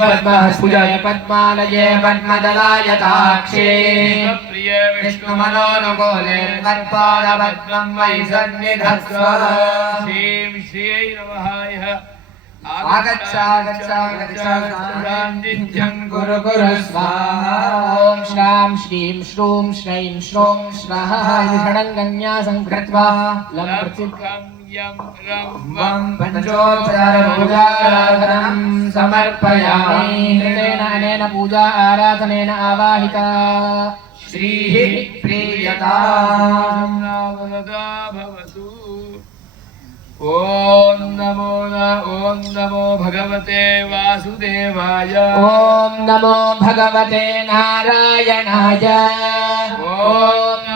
पद्महस्ताय पद्मालये पद्मदलायताक्षे विष्णुमनोनुकूले तत्पादपद्मं वै सन्निधत्स्व। श्रीं श्रियै नमः। आगच्छागच्छागच्छां गुरु गुरु स्वाहा। ॐ श्रां श्रीं श्रूं श्रैं श्रों स्वाहा षडङ्गन्यासं कृत्वा लं पंचोपचारपूजाराधनं समर्पयामि। तेन अनेन पूजा आराधनेन आवाहिता श्रीः प्रीयताम् भवतु। ॐ नमो भगवते वासुदेवाय। ॐ नमो भगवते नारायणाय। ॐ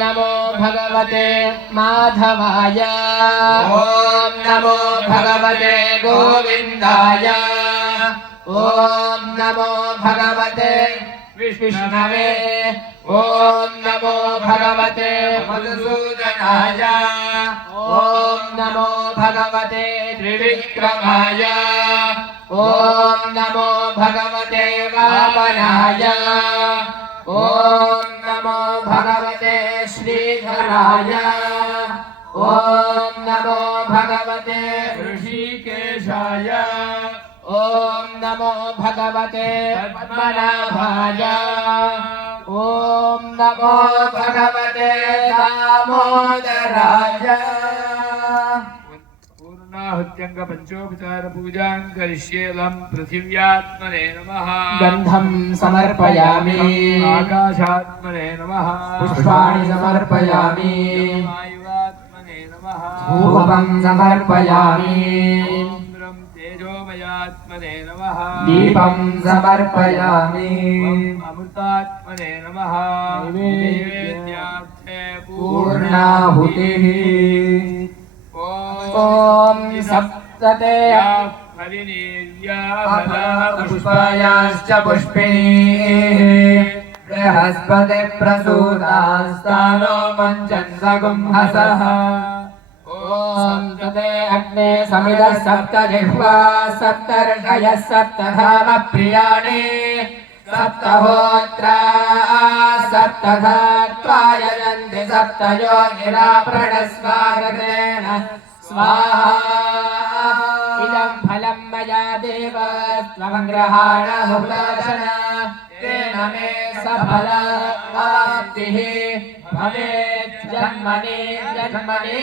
नमो भगवते माधवाय। ॐ नमो भगवते गोविन्दाय। ॐ नमो भगवते विष्णवे। ॐ नमो भगवते मधुसूदनाय। ॐ नमो भगवते त्रिविक्रमाय। ॐ नमो भगवते वामनाय। ॐ नमो भगवते श्रीधराय। ॐ नमो भगवते ऋषिकेशाय। ॐ नमो भगवते पद्मनाभाय। ॐ नमो भगवते दामोदराय। पूर्णाहुत्यंग पंचोपचार पूजां करिष्ये। लं पृथिव्यात्मने नमः। गन्धं समर्पयामि। आकाशात्मने नमः। पुष्पाणि समर्पयामि। वायुवात्मने नमः। धूपं समर्पयामि। तेजोमयात्मने नमः। दीपं समर्पयामि। अमृतात्मने नमः। नैवेद्यार्थे पूर्णाहुतिः। ॐ सप्तते पुष्पायाश्च पुष्पिणीः। बृहस्पति प्रसूतास्तानो मञ्चन्दगुंहसः। ॐ तदे अग्ने समिदः सप्त जिह्वा सप्त ऋषयः सप्तधाम प्रियाणि सप्तहोत्रा सप्तधात्वा यजन्ति सप्तयोनिराप्रणस्वागतेन स्वाहा। इदं फलं मया देव त्वं गृहाणमुपदर्शन। तेन मे सफलप्राप्तिः भवेत् जन्मनि जन्मनि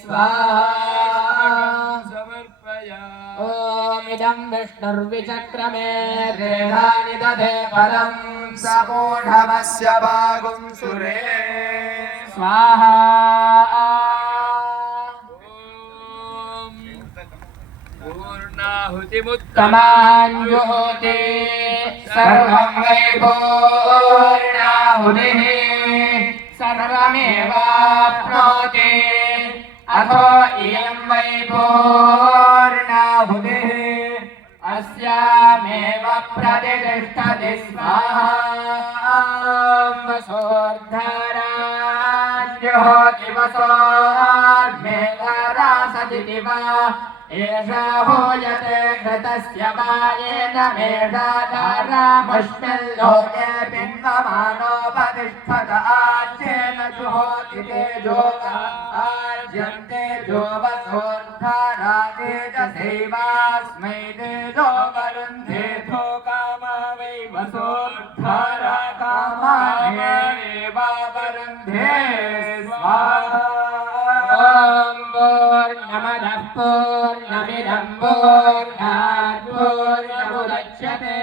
स्वाहा। ॐ इदं विष्णुर्विचक्रमे देवानि दधे फलं समूढमस्य भागुं सुरे स्वाहा। पूर्णाहुतिमुत्तमाञ्जुहोति सर्वं वै पूर्णाहुतिः सर्वमेवाप्नोति। अथो इयं वै पूर्णाहुतिः अस्यामेव प्रतिष्ठति स्वाहा। वसोर्धराज्योति वसोर्मेधरा सदिति वा एषा हूयते घृतस्य वायेन मेधाधारामश्मिल्लोके पिन्वमानोपतिष्ठत आज्येन जुहोति तेजो आज्यन्ते जो वसोर्धरा तेजसैवास्मै तेजो वरुन्धेथो कामा वै वसोर्धरा कामानेवा वरुन्धे स्वाहा। ॐ पूर्णमदः पूर्णमिदं पूर्णात् पूर्णमुदच्यते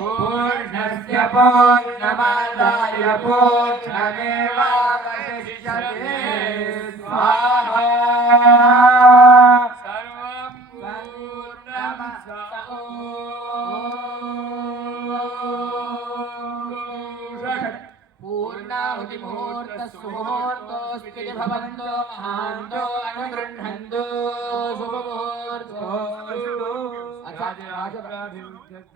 पूर्णस्य पूर्णमादाय पूर्णमेवावशिष्यते स्वाहा। सर्वं पूर्णमस्तु। पूर्णाहुतिमुहूर्तस्सुमुहूर्तोऽस्ति भवन्तो महान्तो अनुगृह्णन्तु शुभमुहूर्तो।